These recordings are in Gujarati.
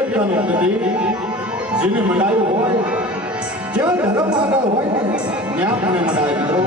એકતાનું પ્રતીક જેને મંડાયું હોય, જ્યાં ધર્મ આગળ હોય ને ત્યાં મને મંડાય મિત્રો.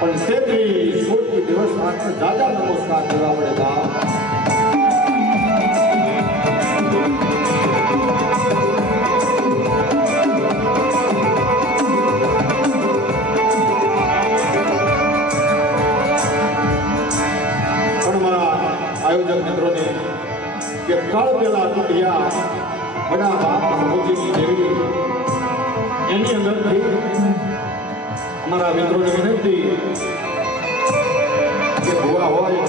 પણ 33 કોટી દિવસ માટે દાદા નમસ્કાર કરવા પડે બા. પણ મારા આયોજક મિત્રોને કે કાળ પેલા તૂટ્યા બડા બાપ મોજીની દેવી એની અંદરથી અમારા મિત્રોને વિનંતી કે ભૂવા હોય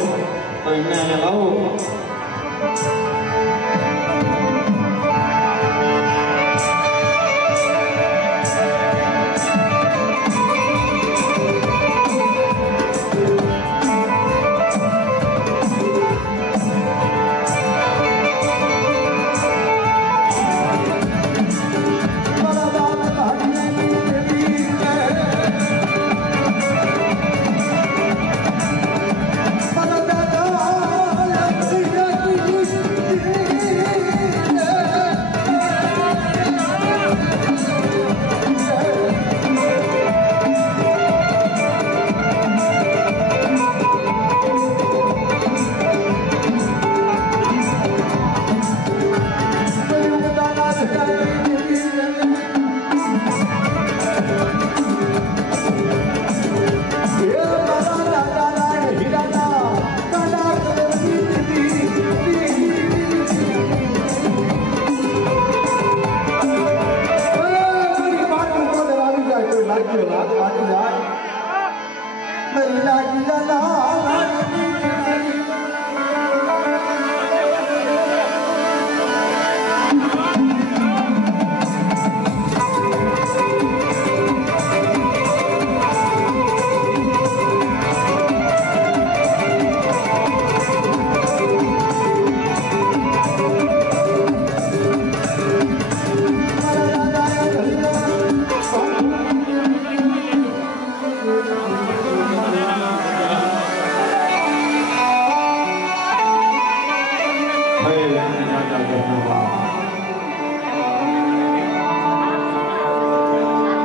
તો એમને અહીંયા લાવો.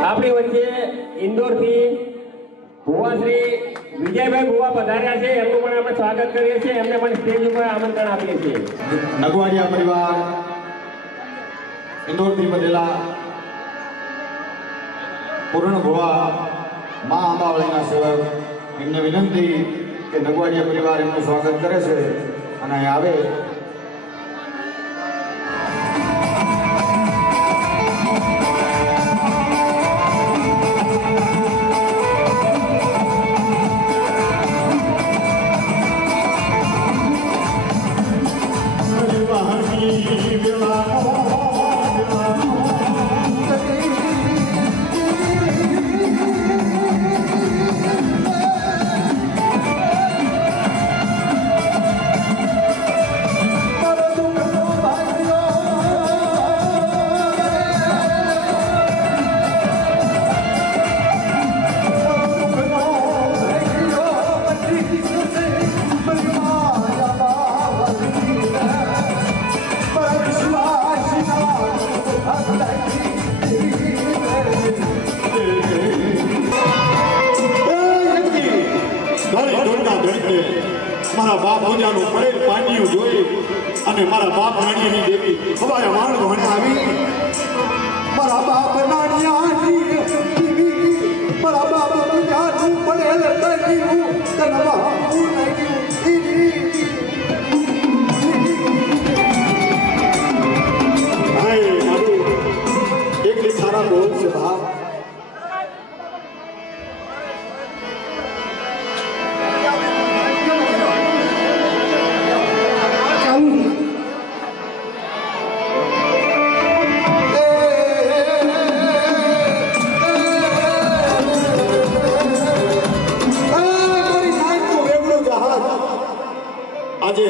આપણી વચ્ચે ઇન્દોરથી ભુવાશ્રી વિજયભાઈ ભુવા પધાર્યા છે. એમનું પણ આપણે સ્વાગત કરીએ છીએ. એમને પણ સ્ટેજ ઉપર આમંત્રણ આપીએ છીએ. નગવાડિયા પરિવાર ઇન્દોરથી બનેલા પૂર્ણ ભુવા મા અંબાવળીના સેવક એમને વિનંતી કે નગવાડિયા પરિવાર એમનું સ્વાગત કરે છે અને અહીં આવે. મારા બાપ પૂજાનું પડેલ પાણીયું જોઈ અને મારા બાપ રાણીની દેવી હવાયા માણસ ભણે આવી મારા બાપ નાણિયાની મારા બાપ પૂજાનું પડેલ કર્યું તનવા હું એક સારા બોલ છે બાપ આજે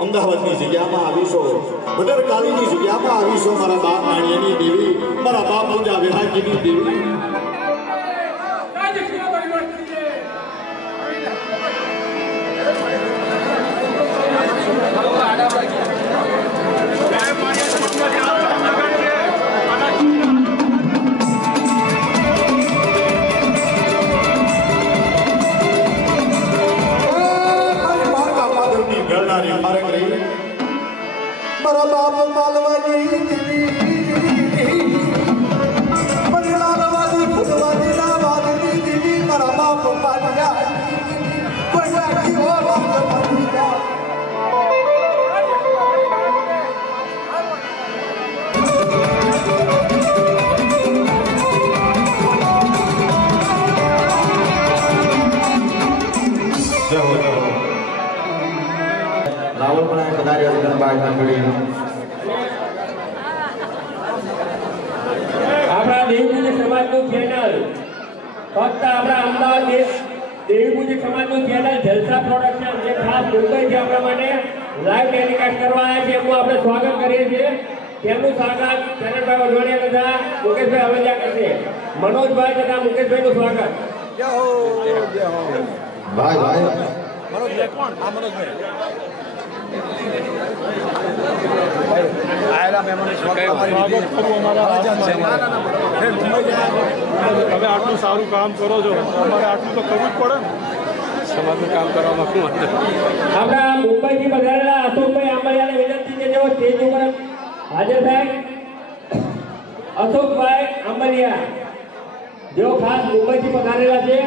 અમદાવાદની જગ્યામાં આવીશો ભદ્રકાળીની જગ્યામાં આવીશો મારા બાપ નાણિયાની દેવી મારા બાપ પૂજા વિરાગીની દેવી મારા બાપ માલવાની લાલવાની ફૂલવાની લાલવાની દીદી મારા બાપ પાડ્યા રાવલ પણ પધાર્યા છે ગણબાગ મંડળી આપણા દેવપૂજક સમાજનું ચેનલ ફક્ત આપણા અમદાવાદ દેવપૂજક સમાજનું ચેનલ જલસા પ્રોડક્શન જે ખાસ મુંબઈથી આપણા માટે લાઈવ ટેલિકાસ્ટ કરવા આવ્યા છે એમનું આપણે સ્વાગત કરીએ છીએ તેમનું સ્વાગત ચરણભાઈ વઢવાણિયા તથા મુકેશભાઈ અવલિયા કરશે મનોજભાઈ તથા મુકેશભાઈનું સ્વાગત ભાઈ ભાઈ આયેલા મહેમાનો સ્વાગત તમે આટલું સારું કામ કરો છો અમારે આટલું તો કરવું જ પડે ને સમાજનું કામ કરવામાં શું આપણા મુંબઈથી પધારેલા અશોકભાઈ આંબલિયાને વિનંતી છે જેઓ સ્ટેજ ઉપર હાજર થાય અશોકભાઈ આંબલિયા જેઓ ખાસ મુંબઈથી પધારેલા છે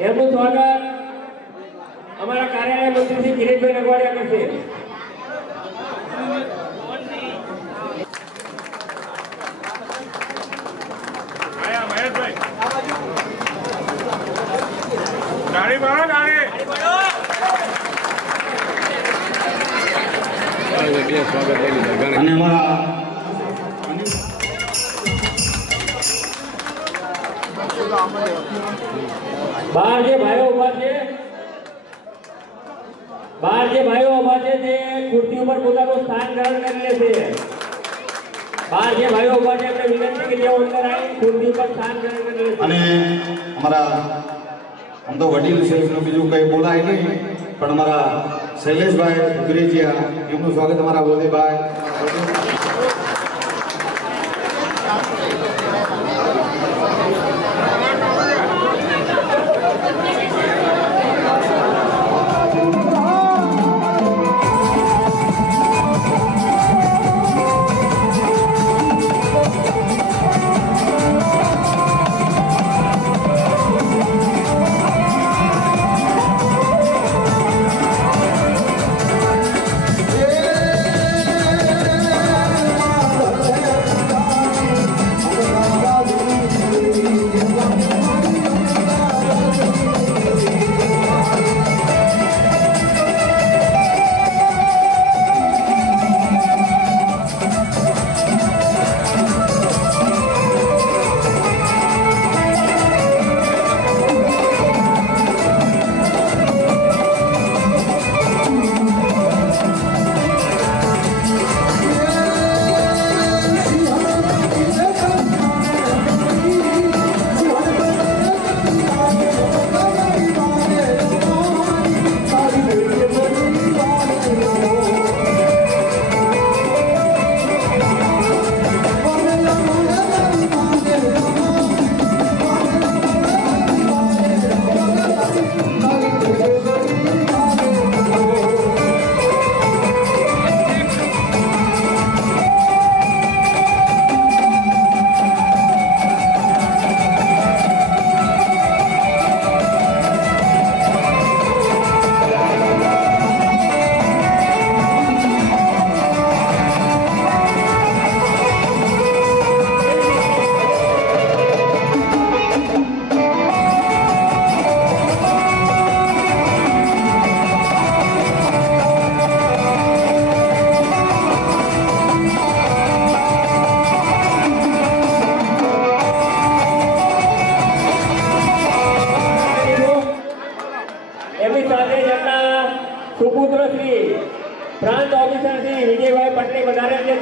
એમનું સ્વાગત અમારા કાર્યાલય મંત્રી શ્રી કિરીટભાઈ નગવાડિયા કરશે ગાડી ભરો ગાડી અને અમારા બહાર જે ભાઈઓ ઉભા છે તે ખુરશી ઉપર પોતાનું સ્થાન ગ્રહણ કરી લેશે બહાર જે ભાઈઓ ઉભા છે એમને વિનંતી કે તેઓ અંદર આવી ખુરશી ઉપર સ્થાન ગ્રહણ કરી લેશે અને અમારા આમ તો વડીલ છે એમનું બીજું કંઈ બોલાય નહીં પણ અમારા શૈલેષભાઈ ગુરેજીયા એમનું સ્વાગત અમારા બોધીભાઈ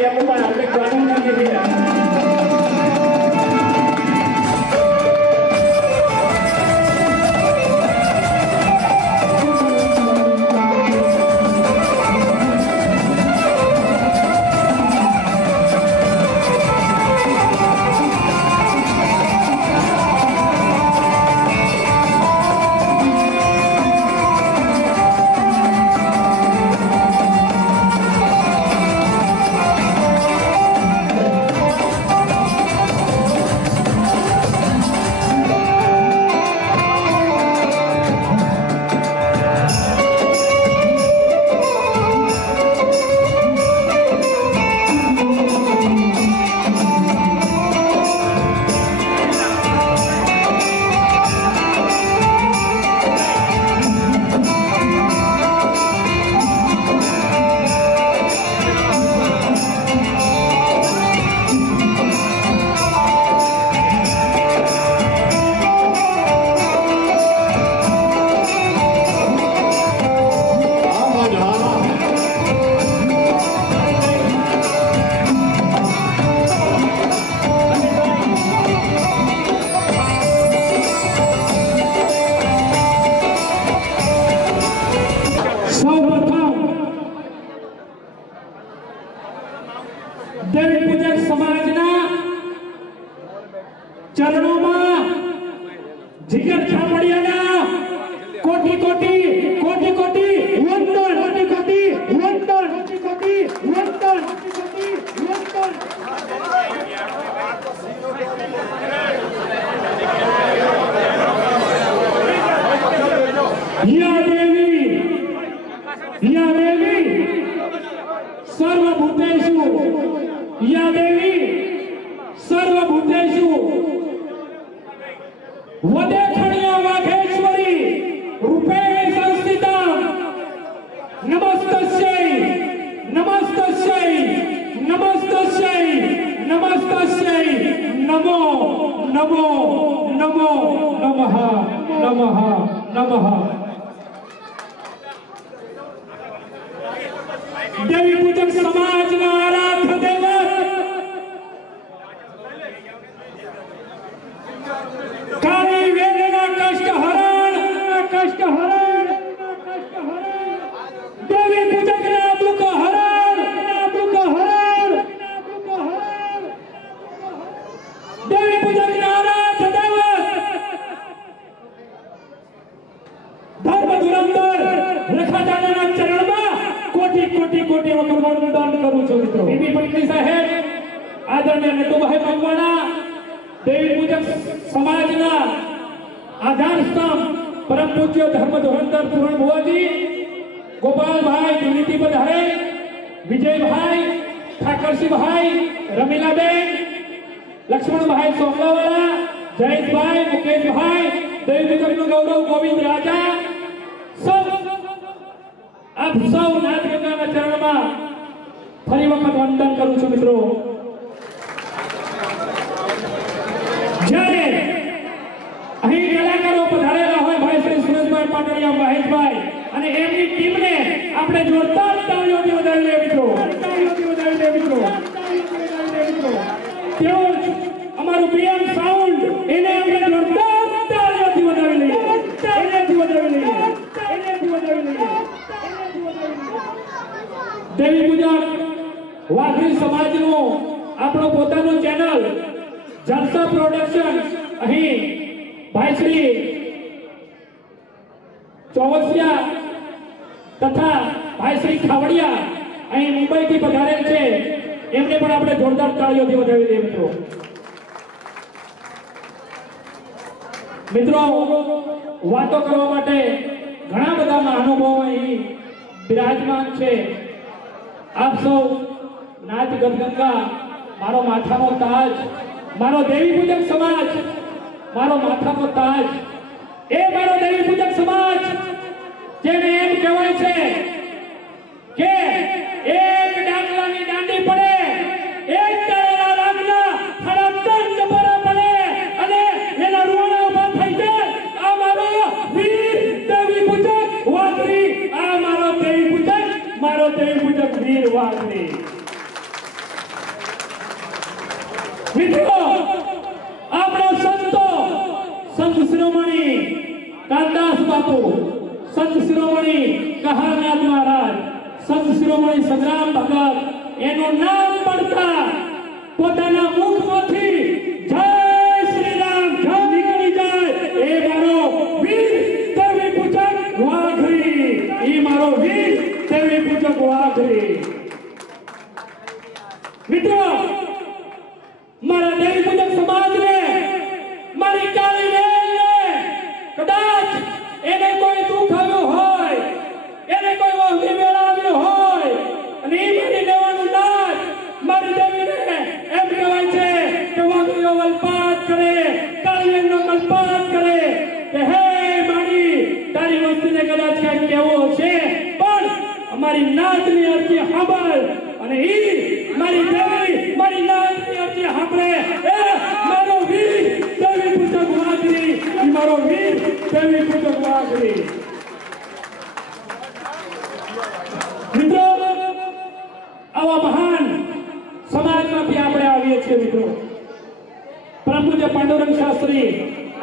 એમનું પણ હાર્દિક સ્વાગત કરીએ છીએ। देवी पूजक समाजना चरणों में जिगर छापड़ियाना कोटि कोटि कोटि कोटि वंदन कोटि कोटि वंदन कोटि कोटि वंदन कोटि कोटि वंदन या देवी सर्वभूतेषु या देवी सर्वभूतेषु वदेखण्या वाघेश्वरी रूपेण संस्थिता नमस्तस्यै नमस्तस्यै नमस्तस्यै नमस्तस्यै नमो नमो नमो नमः नमः नमः। देवी पूजक समाज ना आराध्य देवत काली वेदना कष्ट हरण देवी पूजक ना दुख हरण देवी पूजक ना आराध्य देवत धर्म धुरंधर रेखा जाना चरण में कोटि कोटि कोटि वंदन करूं છું મિત્રો। બીબી પટની સાહેબ આદરણીય નટુભાઈ મકવાણા देवी पूजक समाजना आधार स्तंभ परम पूज्य धर्म धुरंधर पूर्ण भुवाजी गोपाल भाई दिल्ली पधारे विजय भाई ठाकरसिंह भाई रमीला बेन लक्ष्मण भाई सोमलावाला जयेश भाई मुकेश भाई देवी पूजक गौरव गोविंद राजा सब आप सौ नाथ गंगा चरण में फरी वखत वंदन करूं છું મિત્રો। જ્યારે અહીં કલાકારો પધારેલા હોય ભાઈ શ્રી સુરેશભાઈ પાટડિયા મહેશભાઈ અને એમની ટીમને આપણે જોરદાર તાળીઓથી વધાવી લઈએ મિત્રો। તેઓ અમારું પીએમ સાઉન્ડ એને આપણે જોરદાર તાળીઓથી વધાવી લઈએ। દેવી પૂજક વાઘરી સમાજનું આપણું પોતાનું ચેનલ जलसा प्रोडक्शन अही भाई श्री चौवसिया तथा भाई श्री खावड़िया अही मुंबई थी पधारेल छे एमने पण आपणे जोरदार ताळीओथी વધાવી દઈએ મિત્રો। મિત્રો વાતો કરવા માટે ઘણા બધા મહાનુભાવો અહીં બિરાજમાન છે। આપ સૌ નાચ ગદગંગા મારો માથાનો તાજ मारो देवी पूजक समाज मारो माथा को ताज ए मारो देवी पूजक समाज जेने एम कहेवाय छे के एक डांगलानी डांडी पड़े एक करेला रागना हरा दंड पर पड़े अने एना रुवाना उभा થઈ જાય आ मारो वीर देवी पूजक वागरी आ मारो देवी पूजक वीर वागरी। મિત્રો આપણા સંતો સંત શિરોમણી કાનદાસ બાપુ, સંત શિરોમણી કહારનાથ મહારાજ, સંત શિરોમણી સંગ્રામ ભગત એનું નામ પડતા પોતાના મુખમાંથી જય શ્રી રામ જય નીકળી જાય એ મારો વીર દેવી પૂજક વાઘરી, એ મારો વીર દેવી પૂજક વાઘરી. મિત્રો મારા દેવી પૂજક સમાજને, મારી કાળી બહેનને કદાચ એને કોઈ દુઃખ આવ્યું હોય, એને કોઈ વહમી મેળવ્યું હોય અને એ મારી દેવાનું નાચ મારી દેવીને એમ કહેવાય છે કે વાઘરીઓ વલપાત કરે, કાળી બહેનનો વલપાત કરે કે હે મારી તારી વસ્તીને કદાચ કંઈક કહેવું છે પણ અમારી નાચની અરજી સાંભળ અને ઈ મારી દેવી મારી નાચની અરજી સાંભળે એ મારો વીર દેવી પૂજક વાઘરી, ઈ મારો વીર દેવી પૂજક વાઘરી. મિત્રો આવા મહાન સમાજમાંથી આપણે આવીએ છીએ. મિત્રો પરમ પૂજ્ય પાંડુરંગ શાસ્ત્રી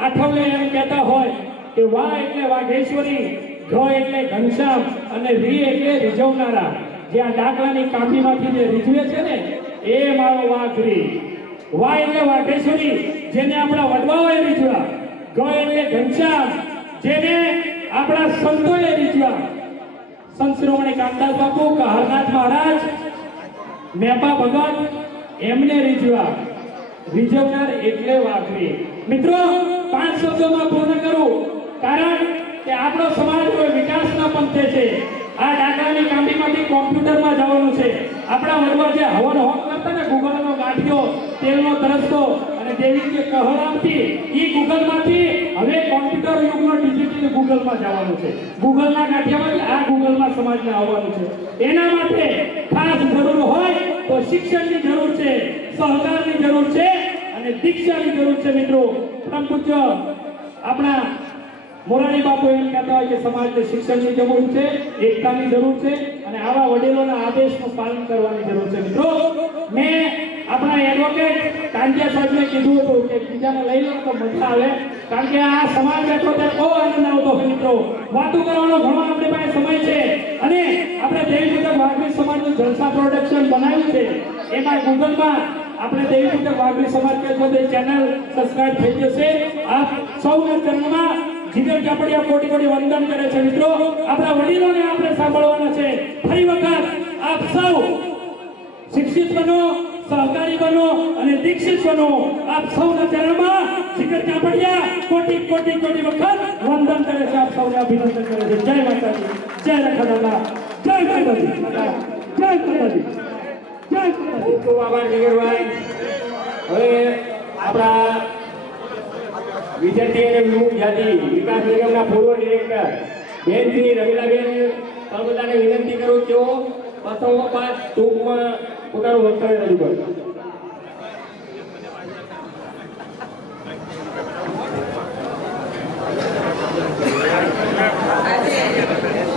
આઠવલે એમ કહેતા હોય કે વા એટલે વાઘેશ્વરી, ઘ એટલે ઘનશ્યામ અને રી એટલે રીઝવનારા. જે આ ડાકલાની કાપીમાંથી જે રીઝવે છે ને એ મારો વાઘરી. વા એટલે વાઘેશ્વરી, જેને આપણા વડવાઓએ રીઝવ્યા. ગ એટલે ઘનશ્યામ, જેને આપણા સંતોએ રીઝવ્યા. સંત શિરોમણી કાનદાસ બાપુ, કહારનાથ મહારાજ, મેપા ભગત એમને રીઝવ્યા. રીઝવનાર એટલે વાઘરી. મિત્રો 5 શબ્દોમાં પૂર્ણ કરું, કારણ કે આપણો સમાજ કોઈ વિકાસના પંથે છે. આ ડાકલાની કાંબીમાંથી કોમ્પ્યુટરમાં જવાનું છે. આપણા વડવા જે હવન હોમ કરતા ને ગૂગલનો ગાંઠિયો, તેલનો તરસતો અને દેવી જે કહર આપતી, એ ગૂગલમાંથી હવે કોમ્પ્યુટર યુગનો ડિજિટલ ગૂગલમાં જવાનું છે. ગૂગલના ગાંઠિયામાંથી આ ગૂગલમાં સમાજને આવવાનું છે. એના માટે ખાસ જરૂર હોય તો શિક્ષણની જરૂર છે, સહકારની જરૂર છે અને દીક્ષાની જરૂર છે. મિત્રો પરમ પૂજ્ય આપણા મોરારી બાપુ એમ કહેતા હોય કે સમાજને શિક્ષણની જરૂર છે, એકતાની જરૂર છે અને આવા વડીલોના આદેશનું પાલન કરવાની જરૂર છે. મિત્રો મેં આપણા એડવોકેટ કાંતિયા સાહેબને કીધું હતું કે બીજાને લઈ લો તો મજા આવે, કારણ કે આ સમાજ બેઠો ત્યારે બહુ આનંદ આવતો હોય. મિત્રો વાતો કરવાનો ઘણો આપણી પાસે સમય છે અને આપણે દેવી પૂજક વાઘરી સમાજનું જલસા પ્રોડક્શન બનાવ્યું છે. એમાં ગૂગલમાં આપણે દેવી પૂજક વાઘરી સમાજ કે છો તે ચેનલ સબસ્ક્રાઇબ થઈ જશે. આપ સૌના ચરણમાં જીગર ચાપડિયા કોટી કોટી વંદન કરે છે. મિત્રો આપણા વડીલોને આપણે સાંભળવાના છે. ફરી વખત આપ સૌ શિક્ષિત બનો, સહકારી બનો અને દીક્ષિત બનો. આપ સૌના ચરણમાં જીગર ચાપડિયા કોટી કોટી કોટી વખત વંદન કરે છે. આપ સૌને અભિનંદન કરે છે. જય માતાજી, જય રખડાલા, જય માતાજી, જય માતાજી, જય માતાજી. ખૂબ આભાર જીગરભાઈ. હવે આપણા વિદ્યાર્થી અને વિમુખ જાતિ વિકાસ નિગમના પૂર્વ ડિરેક્ટર બેન શ્રી રમીલાબેન તળપદાને વિનંતી કરું છું પ્રથમોપાત ટૂંકમાં પોતાનું વક્તવ્ય રજૂ કરે. આજે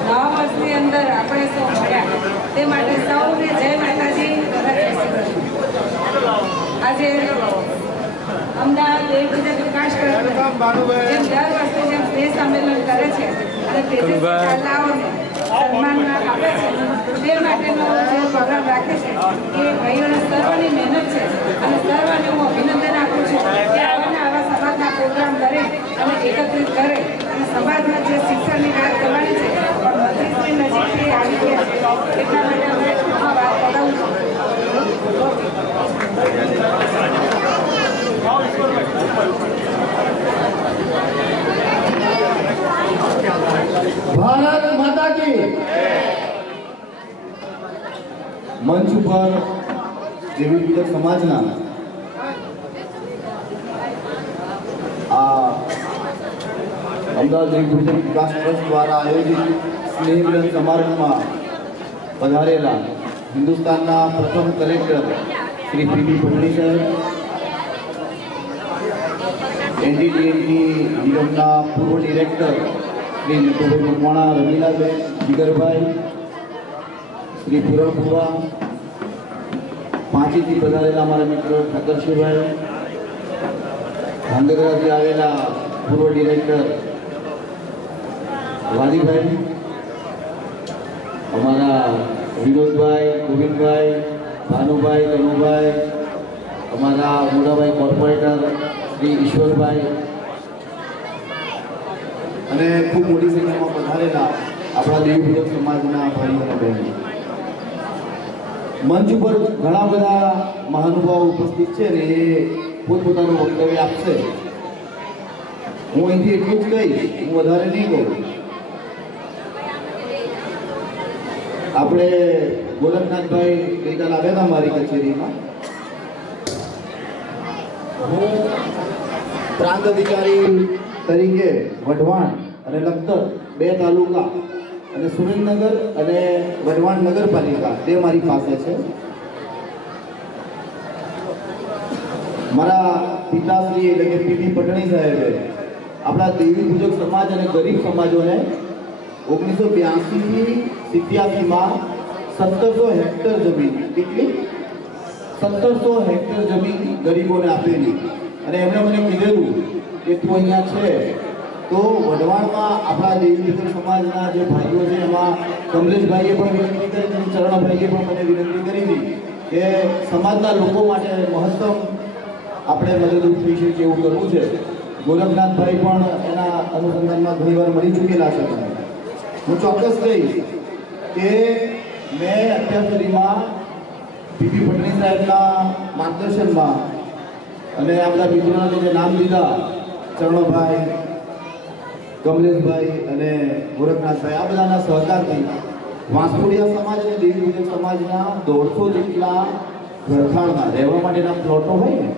નવા વર્ષની અંદર આપણે સૌ મળ્યા તે માટે સૌને જય માતાજી. આજે અમદાવાદ દેવી પૂજક વિકાસ જેમ દર વર્ષે જેમ સ્નેહ સંમેલન કરે છે અને તેજસ્વી ચાલાઓને સન્માન આપે છે તે માટેનો જે પ્રોગ્રામ રાખે છે એ ભાઈઓને સર્વની મહેનત છે અને સર્વને હું અભિનંદન આપું છું કે આવા સમાજના પ્રોગ્રામ કરે અને એકત્રિત કરે અને સમાજમાં જે શિક્ષણની વાત કરવાની છે પણ મંત્રીશ્રી નજીકથી આવી ગયા છે એટલા માટે અમે આ વાત કરાવું છું. ભારત માતા કી. મંચ ઉપર દેવી પૂજક સમાજના આ અમદાવાદ દેવી પૂજક વિકાસ ટ્રસ્ટ દ્વારા આયોજિત સ્નેહ મિલન સમારંભમાં પધારેલા હિન્દુસ્તાનના પ્રથમ કલેક્ટર શ્રી પીપી પટણી સાહેબ, એનડીટીએમની નિગમના પૂર્વ ડિરેક્ટર શ્રી નીતુભાઈ મકવાણા, રમીલાબેન, જીગરભાઈ, શ્રી પુરણપુરા, 5 રાંચીથી પધારેલા અમારા મિત્રો ઠાકરશીભાઈ, ધાંગધ્રાથી આવેલા પૂર્વ ડિરેક્ટર વાદીભાઈ, અમારા વિનોદભાઈ, ગોવિંદભાઈ, ભાનુભાઈ, કનુભાઈ, અમારા મોટાભાઈ કોર્પોરેટર શ્રી ઈશ્વરભાઈ અને ખૂબ મોટી સંખ્યામાં પધારેલા આપણા દેવપૂજક સમાજના ભાઈઓ અને બહેનો. મંચ ઉપર ઘણા બધા મહાનુભાવો ઉપસ્થિત છે ને એ પોતપોતાનું વક્તવ્ય આપશે. હું અહીંથી એટલું જ કહીશ, હું વધારે નહીં કહું. આપણે ગોરખનાથભાઈ ગઈકાલ આવ્યા હતા મારી કચેરીમાં. હું પ્રાંત અધિકારી તરીકે વઢવાણ અને લખતર 2 તાલુકા અને સુરેન્દ્રનગર અને વઢવાણ નગરપાલિકા તે મારી પાસે છે. મારા પિતાશ્રી એટલે કે પીપી પટણી સાહેબે આપણા દેવી પૂજક સમાજ અને ગરીબ સમાજોને 1982 થી 87માં 1700 હેક્ટર જમીન, કેટલી 1700 હેક્ટર જમીન ગરીબોને આપેલી. અને એમણે મને કીધેલું કે તું અહીંયા છે તો વઢવાણમાં આપણા દેવી પૂજક સમાજના જે ભાઈઓ છે એમાં કમલેશભાઈએ પણ વિનંતી કરી હતી, ચરણભાઈએ પણ મને વિનંતી કરી હતી કે સમાજના લોકો માટે મહત્તમ આપણે મદદરૂપ થઈ શકીએ એવું કરવું છે. ગોરખનાથભાઈ પણ એના અનુસંધાનમાં ઘણીવાર મળી ચૂકેલા છે. હું ચોક્કસ કહીશ કે મેં અત્યાર સુધીમાં પીપી પટણી સાહેબના માર્ગદર્શનમાં અને આપણા મિત્રોના જે નામ લીધા, ચરણભાઈ, કમલેશભાઈ અને ગોરખનાથભાઈ, આ બધાના સહકારથી વાંસકોડિયા સમાજ અને દેવી પૂજક સમાજના 150 જેટલા ઘરખાણના રહેવા માટેના પ્લોટો હોય ને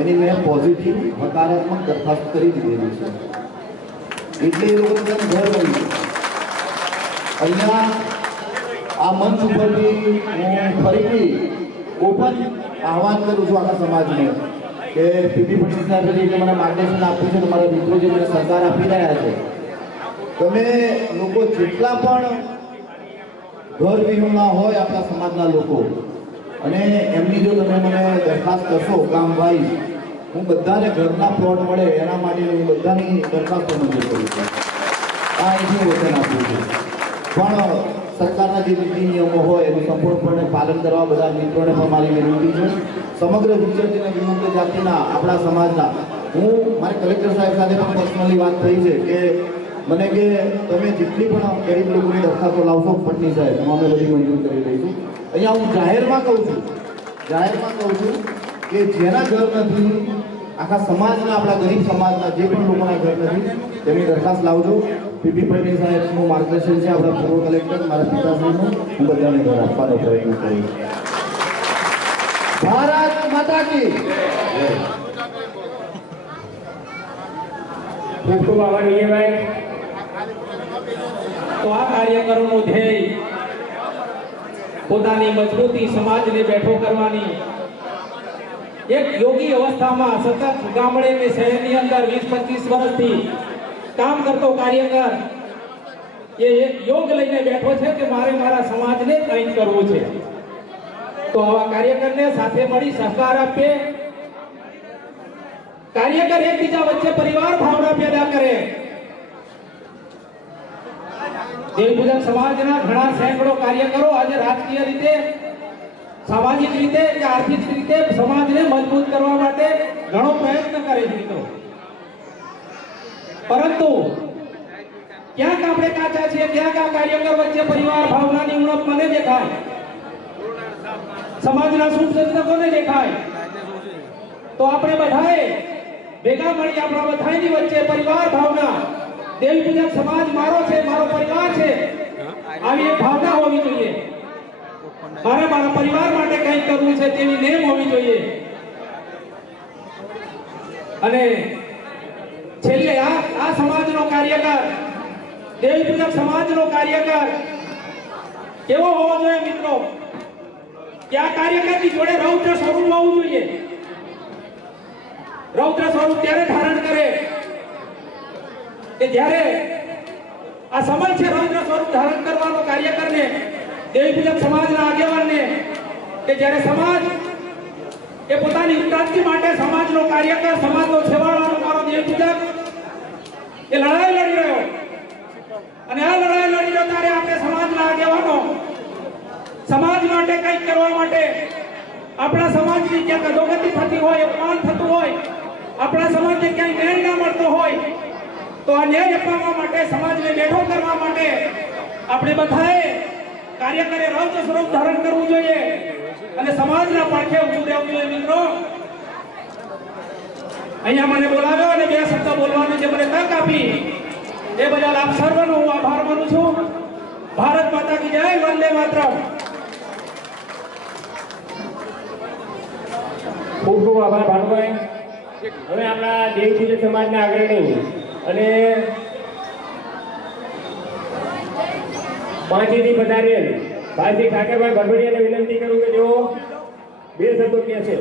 એની મેં પોઝિટિવ હકારાત્મક દરખાસ્ત કરી દીધેલી છે. એટલે એ લોકો ઘર બન્યું. અહીંયા આ મંચ ઉપરથી હું ફરીથી ઓપન આહવાન કરું છું આખા સમાજને કે પીપી પટણી સાહેબે જે મને માર્ગદર્શન આપ્યું છે, તમારા મિત્રો જે મને સહકાર આપી રહ્યા છે, તમે લોકો જેટલા પણ ઘર વિહોણા હોય આપણા સમાજના લોકો, અને એમની જો તમે મને દરખાસ્ત કરશો કામભાઈ, હું બધાને ઘરના પ્લોટ મળે એના માટે હું બધાની દરખાસ્તો મંજૂર કરું છું. આ અહીંથી વચન આપ્યું છું. પણ સરકારના જે નીતિ નિયમો હોય એનું સંપૂર્ણપણે પાલન કરવા બધા મિત્રોને પણ મારી વિનંતી છે. સમગ્ર વિચરતી અને વિમુક્ત જાતિના આપણા સમાજના, હું મારે કલેક્ટર સાહેબ સાથે પણ પર્સનલી વાત થઈ છે કે મને કે તમે જેટલી પણ ગરીબ લોકોની દરખાસ્તો લાવશો પટણી સાહેબ અમે બધી મંજૂર કરી દઈશું. અહીંયા હું જાહેરમાં કહું છું કે જેના ઘર નથી, આખા સમાજના, આપણા ગરીબ સમાજના જે પણ લોકોના ઘર નથી તેમની દરખાસ્ત લાવજો. પીપી પટણી સાહેબનું માર્ગદર્શન છે, આપણા પૂર્વ કલેક્ટર મારા પિતાશ્રીનું, હું બધાને ઘર આપવાનો પ્રયત્ન કરીશ. ભારત માતા કી જય. ખૂબ ખૂબ આભાર વિજયભાઈ. તો આ કાર્યકરોનું ધ્યેય પોતાની મજબૂતી સમાજને બેઠો કરવાની, એક યોગી અવસ્થામાં સતત ગામડે ને શહેરની અંદર 20-25 વર્ષથી કામ કરતો કાર્યકર એ એક યોગ લઈને બેઠો છે કે મારે મારા સમાજને કંઈક કરવું છે. તો આવા કાર્યકરને સાથે મળી સહકાર આપીએ. કાર્યકર એકબીજા વચ્ચે પરિવાર ભાવના પેદા કરે. દેવી પૂજક સમાજના ઘણા સેંકડો કાર્યકરો આજે રાજકીય રીતે, સામાજિક રીતે કે આર્થિક રીતે સમાજને મજબૂત કરવા માટે ઘણો પ્રયત્ન કરે છે મિત્રો. પરંતુ ક્યાંક આપણે કાચા છીએ, ક્યાંક આ કાર્યકર વચ્ચે પરિવાર ભાવનાની ઉણપ મને દેખાય, સમાજના શુભચિંતકોને દેખાય. તો આપણે બધાએ ભેગા મળી આપણા બધાની વચ્ચે પરિવાર ભાવના, દેવી પૂજક સમાજ મારો છે, મારો પરિવાર છે, આવી એક ભાવના હોવી જોઈએ. મારે મારા પરિવાર માટે કંઈક કરવું છે તેવી નેમ હોવી જોઈએ. અને છેલ્લે આ સમાજનો કાર્યકર, દેવી પૂજક સમાજનો કાર્યકર કેવો હોવો જોઈએ મિત્રો? કે આ કાર્યકરની જોડે રૌદ્ર સ્વરૂપ હોવું જોઈએ. રૌદ્ર સ્વરૂપ ત્યારે ધારણ કરે કે જ્યારે આ સમય છે રૌદ્ર સ્વરૂપ ધારણ કરવાનો કાર્યકરને, દેવી પૂજક સમાજના આગેવાનને, કે જ્યારે સમાજ સમાજની ઉન્નતિ માટે સમાજનો કાર્યકર, સમાજનો છેવાડાનો મારો દેવપૂજક એ લડાઈ લડી રહ્યો, અને આ લડાઈ લડી રહ્યો ત્યારે આપણે સમાજના આગેવાનો સમાજ માટે કંઈક કરવા માટે, આપણા સમાજની ક્યાંક અધોગતિ થતી હોય, અપમાન થતું હોય, આપણા સમાજને ક્યાંય ન્યાય ના મળતો હોય, તો આ ન્યાય અપાવવા માટે, સમાજને બેઠો કરવા માટે આપણે બધાએ કાર્યકરે રૌદ્ર સ્વરૂપ ધારણ કરવું જોઈએ અને સમાજના પડખે ઊભું રહેવું જોઈએ. મિત્રો, અહીંયા મને બોલાવ્યો અને બે શબ્દ બોલવાની જે મને તક આપી એ બદલ આપ સર્વનો હું આભાર માનું છું. ભારત માતા કી જય, વંદે માતરમ. ખૂબ ખૂબ આભાર ભાનુભાઈ. હવે આપણા દેવપૂજક સમાજના અગ્રણી અને પાંચેથી પધારેલ ભાઈજી ઠાકરભાઈ ભરભડિયાને વિનંતી કરું કે તેઓ બે શબ્દો કહે છે.